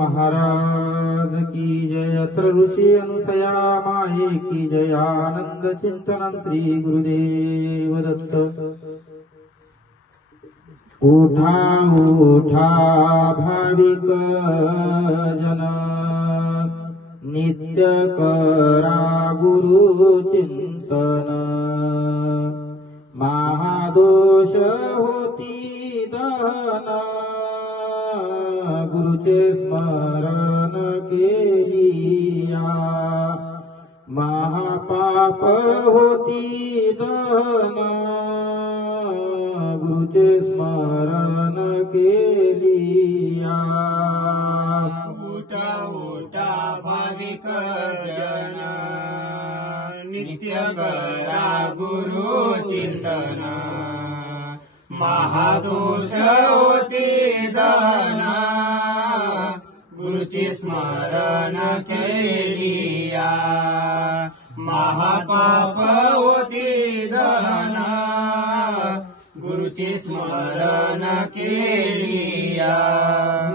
महाराज की जय। अत्र ऋषि अनुसया माये की जय। आनंद चिंतन श्री गुरुदेव दत्त। उठा उठा भाविक जन, नित्य करा गुरु चिंतन। महादोष होती दहन, गुरुचे स्मरण केलिया। महापाप होती दहन, गुरुचे स्मरण केलिया। उठा उठा भाविक जन, नित्य करा गुरु चिंतन। महादोष होती दहन, गुरुचे स्मरण केलिया। महापाप होती दहन, गुरुचे स्मरण केलिया।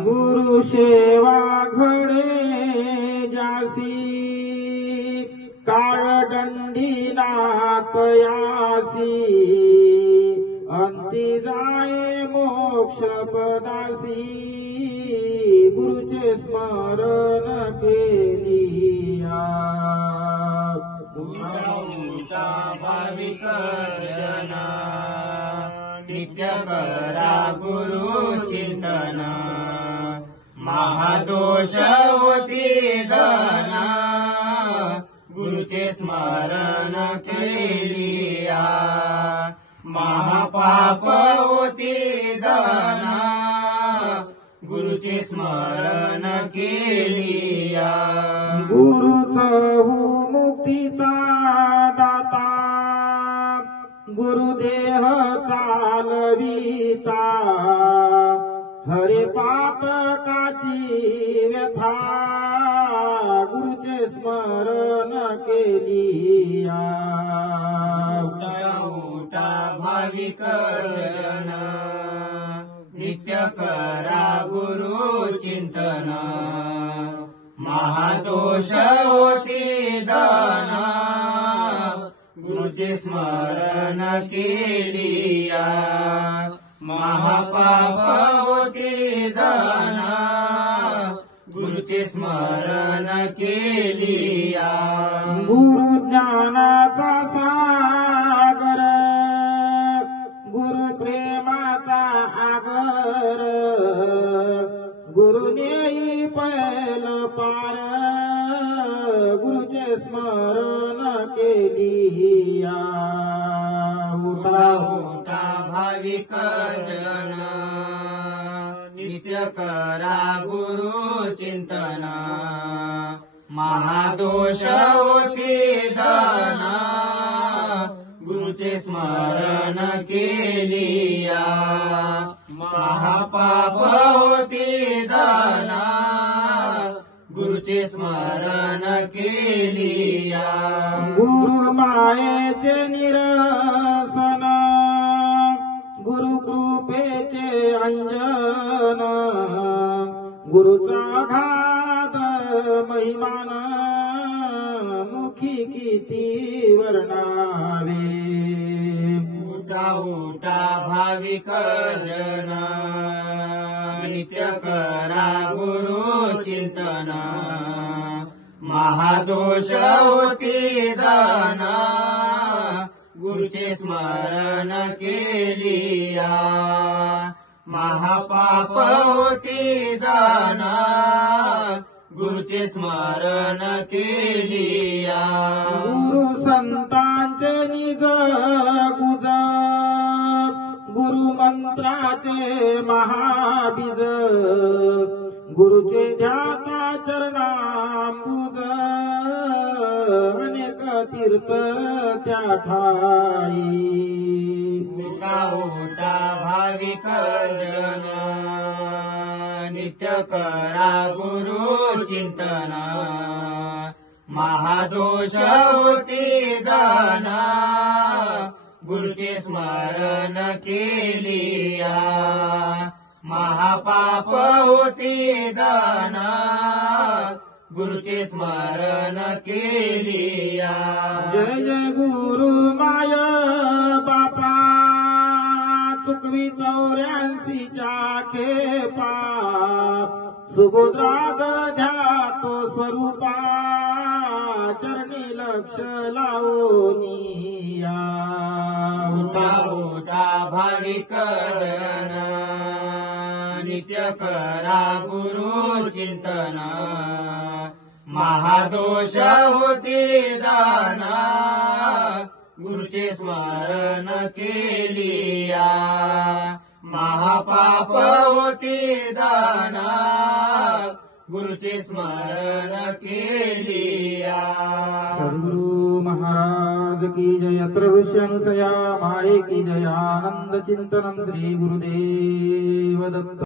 गुरु सेवा घडे जासी, काळदंडी नातयासी। अंती जाये मोक्ष पदासी, गुरुचे स्मरण केलिया। उठा उठा भाविक जन, नित्य करा गुरु चिंतन। महादोष होती दहन, गुरुचे स्मरण केलिया। महापाप होती दहन, गुरुचे स्मरण केलिया। गुरुचा हो मुक्तीचा दाता, गुरुदेह चालविता। हरे पातकाची व्यथा, गुरुचे स्मरण केलिया। उठा उठा भाविक जन, नित्य करा गुरु चिंतन। महादोष होती दहन, गुरुचे स्मरण केलिया। महापाप होती दहन, गुरुचे स्मरण केलिया। गुरु ज्ञानाचा सागर, गुरु प्रेमाचा आगर। गुरु नेई पैल पार, गुरुचे स्मरण केलिया। उठा उठा भाविक जन, नित्य करा गुरु चिंतन। महादोष होती दहन, गुरुचे स्मरण केलिया। महापाप होती दहन, गुरुचे स्मरण केलिया। गुरु मायेचे निरसन, गुरु कृपेचे अंजन। गुरुचा घात महिमान, मुखी किती वर्णावे। उठा उठा भाविक जन, नित्य करा गुरु चिंतन। महादोष होती दहन, गुरुचे स्मरण केलिया। महापाप होती दहन, गुरुचे स्मरण केलिया। गुरु संतांचे निज गुज, गुरु मंत्राचे महाबीज। गुरुचे ध्याता चरणांबुज, अनेक तीर्थ त्या ठाई। उठा उठा भाविक जन, नित्य करा गुरु चिंतन। महादोष होती दहन, गुरुचे स्मरण केलिया। महापाप होती दान गुरुचे स्मरण केलिया. जय जय गुरु माय बापा चुकवी 84च्या खेपा सुभद्राग ध्या तो स्वरूपा चरणी लक्ष लावूनिया. उठा उठा भाविक जन नित्य करा गुरु चिंतन महादोष होती दान गुरुचे स्मरण केलिया. महापाप होती दान गुरुचे स्मरण केलिया. सद्गुरु महाराज की जय. अत्र ऋषी अनुसया माये की जय. आनंद चिंतनम श्री गुरुदेव दत्त.